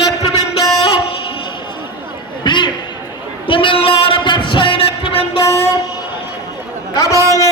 নেতৃবৃন্দ কুমিল্লার ব্যবসায়ী নেতৃবৃন্দ এবং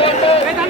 ¡Vete!